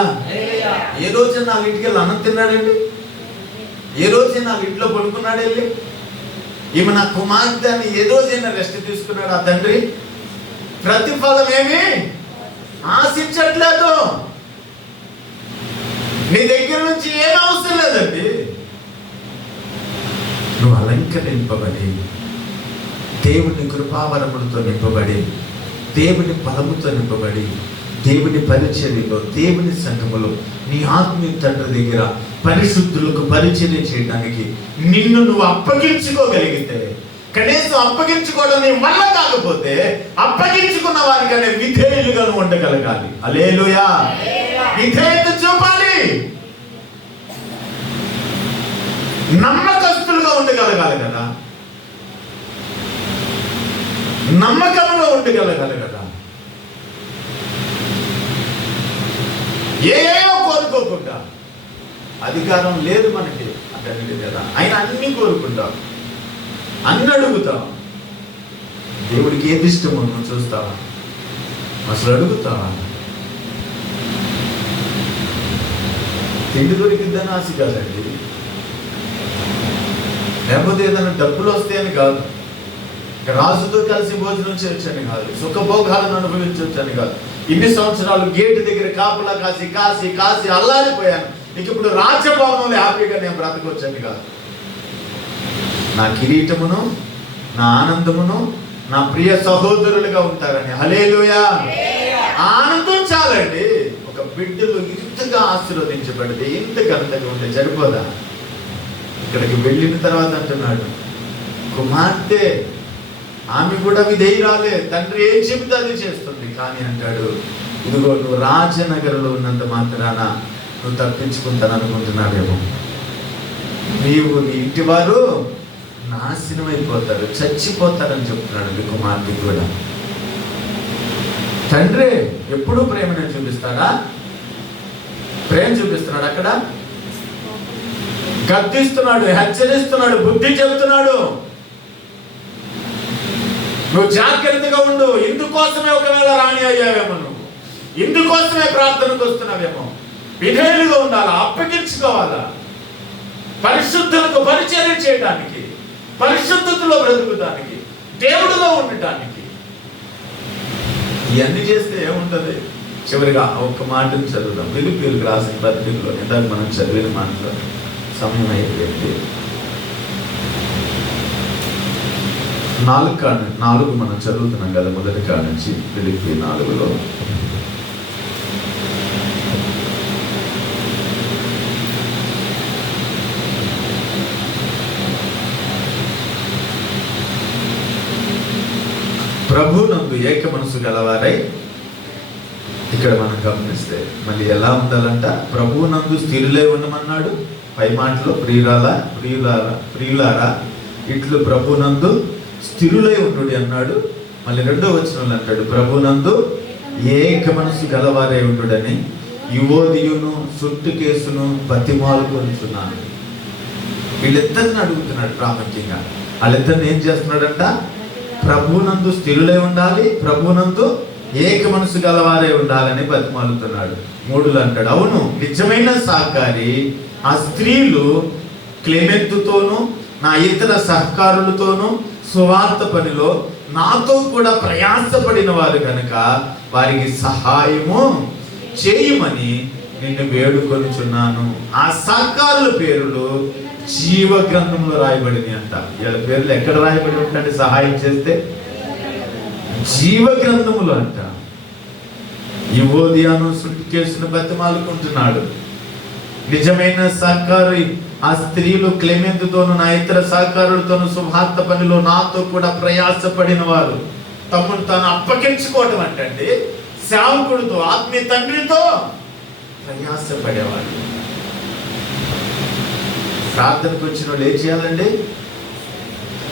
ఏ రోజైనా వాళ్ళ ఇంటికి వెళ్ళి అన్నం తిన్నాడండి? ఏ రోజైనా వాళ్ళ ఇంట్లో పడుకున్నాడు వెళ్ళి? ఈమె నా కుమార్తె అని ఏ రోజైనా రెస్ట్ తీసుకున్నాడు ఆ తండ్రి? ప్రతిఫలం ఏమి ఆశించట్లేదు. నీ దగ్గర నుంచి ఏం అవసరం లేదండి. నువ్వు అలంకరింపబడి, దేవుని కృపావరములతో నింపబడి, దేవుని బలముతో నింపబడి, దేవుని పరిచర్యలో, దేవుని సంఘములో, నీ ఆత్మీయ తండ్రి దగ్గర పరిశుద్ధులకు పరిచర్య చేయడానికి నిన్ను నువ్వు అప్పగించుకోగలిగితే, కనీసం అప్పగించుకోవడం నీ వల్ల కాకపోతే అప్పగించుకున్న వారికనే విధేయులుగా నువ్వు ఉండగలగాలి. హల్లెలూయా. విధేయత చూపాలి, నమ్మకస్తులుగా ఉండగలగాలి కదా, నమ్మకంలో ఉండగలగాలి కదా. ఏయో కోరుకోకుండా, అధికారం లేదు మనకి అతనికి కదా, ఆయన అన్ని కోరుకుంటాం, అన్ని అడుగుతాం. దేవుడికి ఏది ఇష్టమో నువ్వు చూస్తావా? అసలు అడుగుతావా? తిండి దొరికిద్దని ఆశ కాదండి, లేకపోతే ఏదైనా డబ్బులు వస్తాయని కాదు. రాజుతో కలిసి భోజనం చేయొచ్చని కాదు, సుఖభోగాలను అనుభవించవచ్చని కాదు. ఇన్ని సంవత్సరాలు గేటు దగ్గర కాపులా కాసి కాసి కాసి అల్లాడిపోయాను, ఇంక ఇప్పుడు రాజ్యభవనంలో హ్యాపీగా నేను బ్రతకొచ్చని కాదు. నా కిరీటమును, నా ఆనందమును నా ప్రియ సహోదరులుగా ఉంటారని. హల్లెలూయా. ఆనందం చాలండి. ఒక బిడ్డలు ఇంతగా ఆశీర్వదించబడితే, ఇంత ఘనతగా ఉంటే సరిపోదా? ఇక్కడికి వెళ్ళిన తర్వాత అంటున్నాడు, కుమార్తె ఆమె కూడా విధేయురాలే, తండ్రి ఏం చెబితే అది చేస్తుంది. కానీ అంటాడు, ఇదిగో నువ్వు రాజనగరంలో ఉన్నంత మాత్రాన నువ్వు తప్పించుకుంటాను అనుకుంటున్నావేమో, నీవు నీ ఇంటి వారు నాశనం అయిపోతారు, చచ్చిపోతారని చెప్తున్నాడు మీ కుమార్తె కూడా. తండ్రి ఎప్పుడూ ప్రేమను చూపిస్తాడా? ప్రేమ చూపిస్తున్నాడు. అక్కడ గద్దిస్తున్నాడు, హెచ్చరిస్తున్నాడు, బుద్ధి చెబుతున్నాడు. నువ్వు జాగ్రత్తగా ఉండు. ఇందుకోసమే ఒకవేళ రాణి అయ్యావేమో, నువ్వు ఇందుకోసమే ప్రార్థనకు వస్తున్నావేమో. విధేయులుగా ఉండాలా, అప్పగించుకోవాలా, పరిశుద్ధులకు పరిచర్య చేయడానికి, పరిశుద్ధతలో బ్రతుకుతానికి, దేవుడిలో ఉండటానికి. ఇవన్నీ చేస్తే ఏముంటది? చివరిగా ఒక్క మాటను చదువుదాం. ఫిలిప్పీయులకు రాసిన పత్రికలో ఇందాక మనం చదివిన మాటలో సమయం అయిపోయింది. 4 మనం చదువుతున్నాం కదా, మొదటి కాడ నుంచి. ఫిలిప్పీ 4లో ప్రభునందు ఏక మనసు గలవారై, ఇక్కడ మనం గమనిస్తే మళ్ళీ ఎలా ఉండాలంట? ప్రభునందు స్థిరులై ఉండమన్నాడు. పై మాటలో ప్రియులారా ఇట్లు ప్రభునందు స్థిరులై ఉండు అన్నాడు. మళ్ళీ 2వ వచనంలో అంటాడు, ప్రభునందు ఏక మనసు గలవారై ఉండుడని యువోదియును సుట్టుకేసును బతిమాలుకొనుచున్నాను. వీళ్ళిద్దరిని అడుగుతున్నాడు ప్రాముఖ్యంగా. వాళ్ళిద్దరిని ఏం చేస్తున్నాడంట? ప్రభునందు స్థిరులై ఉండాలి, ప్రభునందు ఏక మనసు గలవారే ఉండాలని బతిమాలుతున్నాడు. 3లో అంటాడు, అవును నిజమైన సహకారి ఆ స్త్రీలు క్లెమెంతుతోనూ నా ఇతర సహకారులతోనూ సువార్త పనిలో నాతో కూడా ప్రయాసపడిన వారు కనుక వారికి సహాయము చేయమని నిన్ను వేడుకొనుచున్నాను. ఆ సహకారుల పేర్లు జీవ గ్రంథంలో రాయబడింది అంట. వీళ్ళ పేర్లు ఎక్కడ రాయబడి ఉంటాయంటే, సహాయం చేస్తే జీవ గ్రంథములు అంట. యువోదియాను సుట్టుకేసును బతిమాలుకుంటున్నాడు. నిజమైన సహకారి ఆ స్త్రీలు క్లెమెంతుతోను నా ఇతర సహకారులతోను సువార్త పనిలో నాతో కూడా ప్రయాసపడిన వారు. తమ్ముడు తాను అప్పగించుకోవటం అంటండి. సేవకుడితో, ఆత్మీయ తండ్రితో ప్రయాసపడేవాడు. ప్రార్థనకు వచ్చిన వాళ్ళు ఏం చేయాలండి?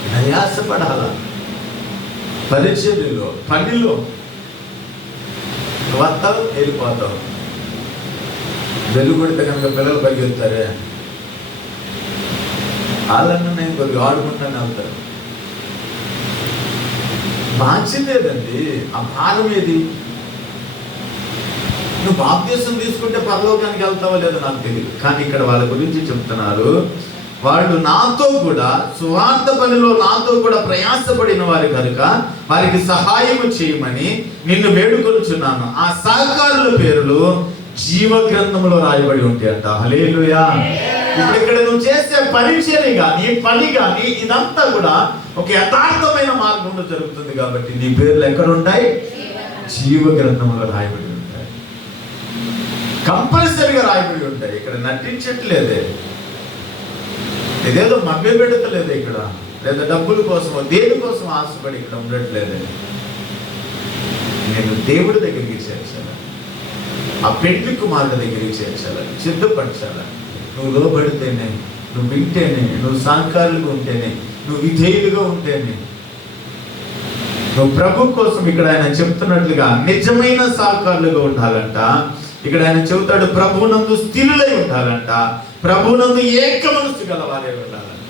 ప్రయాసపడాల. పరిచర్యలో, పనిలో వస్తావు, వెళ్ళిపోతావు. వెలుగుడితే కనుక పిల్లలు పరిగెత్తారే, వాళ్ళన్నా నేను కొద్దిగా ఆడుకుంటాను వెళ్తారు. బాధ్యత ఏదండి? ఆ భారం ఏది? నువ్వు బాప్తిసం తీసుకుంటే పరలోకానికి వెళ్తావో లేదో నాకు తెలియదు, కానీ ఇక్కడ వాళ్ళ గురించి చెప్తున్నారు. వాళ్ళు నాతో కూడా సువార్త పనిలో నాతో కూడా ప్రయాసపడిన వారు కనుక వారికి సహాయము చేయమని నిన్ను వేడుకొనుచున్నాను. ఆ సహకారుల పేర్లు జీవ గ్రంథంలో రాయబడి ఉంటాయంట. హల్లెలూయా. ఇప్పుడు ఇక్కడ నువ్వు చేసే పరిచర్య కానీ, పని కానీ, ఇదంతా కూడా ఒక యథార్థమైన మార్గంలో జరుగుతుంది కాబట్టి నీ పేర్లు ఎక్కడ ఉంటాయి? జీవ గ్రంథంలో రాయబడి ఉంటాయి. కంపల్సరీగా రాయబడి ఉంటాయి. ఇక్కడ నటించట్లేదే, ఇదేదో మభ్య పెడతలేదు ఇక్కడ, లేదా డబ్బుల కోసమో దేనికోసం ఆశపడి ఇక్కడ ఉండట్లేదే. నేను దేవుడి దగ్గరికి చేర్చాల, ఆ పెళ్లి కుమారుడి దగ్గరికి చేర్చాల, సిద్ధపరచాల. నువ్వు లోబడితేనే, నువ్వు వింటేనే, నువ్వు సహకారులుగా ఉంటేనే, నువ్వు విధేయులుగా ఉంటేనే, నువ్వు ప్రభు కోసం ఇక్కడ ఆయన చెప్తున్నట్లుగా నిజమైన సహకారులుగా ఉండాలంట. ఇక్కడ ఆయన చెబుతాడు, ప్రభునందు స్థిరులై ఉండాలంట, ప్రభునందు ఏక మనసు గలవారే ఉండాలంట.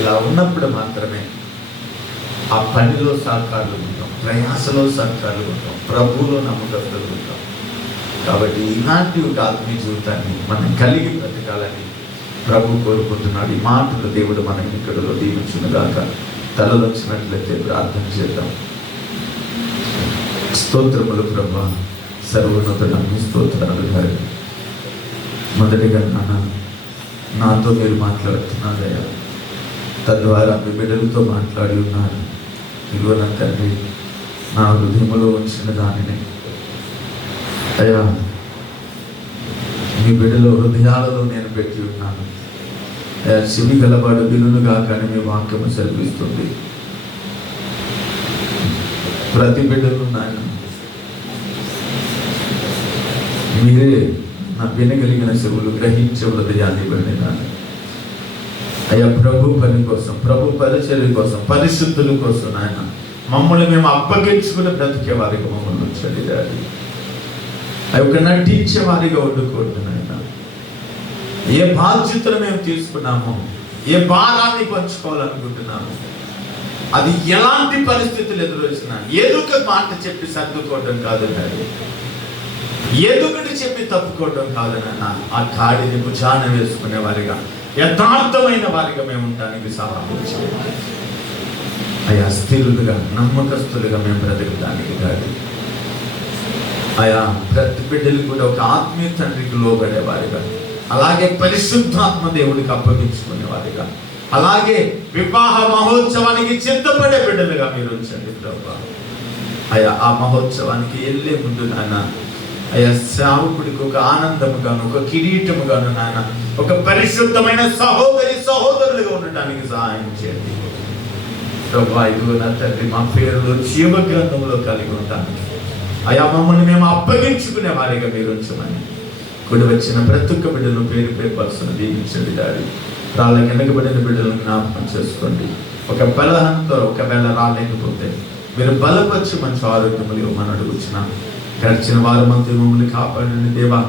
ఇలా ఉన్నప్పుడు మాత్రమే ఆ పనిలో సహకారులు ఉంటాం, ప్రయాసలో సహకారులు ఉంటాం, ప్రభువులో నమ్మకస్తులు ఉంటాం. కాబట్టి ఇలాంటి ఒక ఆత్మీయ జీవితాన్ని మనం కలిగి బ్రతకాలని ప్రభు కోరుకుంటున్నాడు. ఈ మాటలు దేవుడు మన ఇక్కడలో దీవించునుగాక. తలలు వచ్చినట్లయితే ప్రార్థన చేద్దాం. స్తోత్రములు ప్రభా, సర్వోన్నతుడా మీ స్తోత్రాలు గారు. మొదటిగా నాతో మీరు మాట్లాడుతున్నారయ్యా, తద్వారా మీ బిడ్డలతో మాట్లాడి ఉన్నారు. ఇదిగో నా తండ్రి, నా హృదయంలో ఉంచిన దానిని అయ్యా మీ బిడ్డల హృదయాలలో నేను పెట్టి ఉన్నాను. అయ్యా చెవి గలవాడు వినుగా కానీ మీ వాక్యము చదివిస్తుంది. ప్రతి బిడ్డలు నాయన మీరే నా వినగలిగిన చెవులు, గ్రహించే హృదయాన్ని ఇవ్వండి నాన్న. అయ్యా ప్రభు పని కోసం, ప్రభు పరిచర్య కోసం, పరిశుద్ధుల కోసం నాయన మమ్మల్ని మేము అప్పగించుకుని బ్రతికే వారికి మమ్మల్ని ఉంచండి డాడీ. అవి ఒక నటించే వారిగా వండుకోండి నాయన. ఏ బాధ్యతలు మేము తీసుకున్నామో, ఏ భారాన్ని పంచుకోవాలనుకుంటున్నాము, అది ఎలాంటి పరిస్థితులు ఎదురొచ్చినా ఏదో ఒక మాట చెప్పి సర్దుకోవడం కాదు డాడీ, ఏదొకటి చెప్పి తప్పుకోవడం కాదు నాన్న. ఆ కాడిని భుజాన వేసుకునే వారిగా, యథార్థమైన వారిగా మేము ఉండడానికి సహాయం చేయాలి అయా. స్థిరులుగా, నమ్మకస్తులుగా మేము బ్రతకడానికి కాదు అయా. ప్రతి బిడ్డలు కూడా ఒక ఆత్మీయ తండ్రికి లోబడే వారిగా, అలాగే పరిశుద్ధాత్మ దేవుడికి అప్పగించుకునే వారిగా, అలాగే వివాహ మహోత్సవానికి సిద్ధపడే బిడ్డలుగా మీరు ఉంచండి ప్రభా. అయా ఆ మహోత్సవానికి వెళ్ళే ముందు నాన్న అయ్యా సేవకుడికి ఒక ఆనందముగాను, ఒక కిరీటముగాను నాయన, ఒక పరిశుద్ధమైన సహోదరులుగా ఉండటానికి సహాయం చేయండి ప్రభా. ఇదిగో నా తండ్రి, మా పేరులో జీవ గ్రంథంలో కలిగి ఉంటానికి అయా మమ్మల్ని మేము అప్పగించుకునే వారిగా మీరు ఉంచమని కూడా వచ్చిన ప్రతి ఒక్క బిడ్డలను పేరు పేరు పరుసను దీవించండి డాడీ. రాళ్ళకి వెనకబడిన బిడ్డలను జ్ఞాపకం చేసుకోండి. ఒక బలహంతో ఒకవేళ రాలేకపోతే మీరు బలపరిచి మంచి ఆరోగ్యములు ఇవ్వమని అడుగుచున్నాను. గడిచిన వారమంతా మమ్మల్ని కాపాడండి దేవా.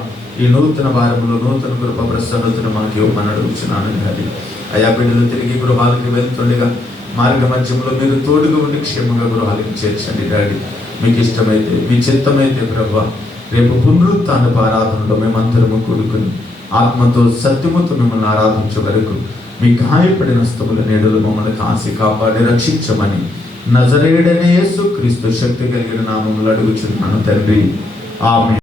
ఈ నూతన వారంలో నూతన కృప ప్రసన్నతను మాకు ఇవ్వమని అడుగుచున్నాను డాడీ. అయా బిడ్డలు తిరిగి గృహాలకి వెళ్తుండగా మార్గ మధ్యంలో మీరు తోడుగా ఉండి క్షేమంగా గృహాలకి చేర్చండి డాడీ. మీకు ఇష్టమైతే, మీ చిత్తమైతే ప్రభా, రేపు పునరుత్థానపు ఆరాధనలో మేమందరము కూడుకుని ఆత్మతో సత్యముతో మిమ్మల్ని ఆరాధించే వరకు మీ గాయపడిన స్తముల నీడలు మమ్మల్ని కాసి కాపాడి రక్షించమని నజరేయుడైన యేసుక్రీస్తు శక్తి కలిగిన నామములో అడుగుచున్నాను తండ్రి, ఆమేన్.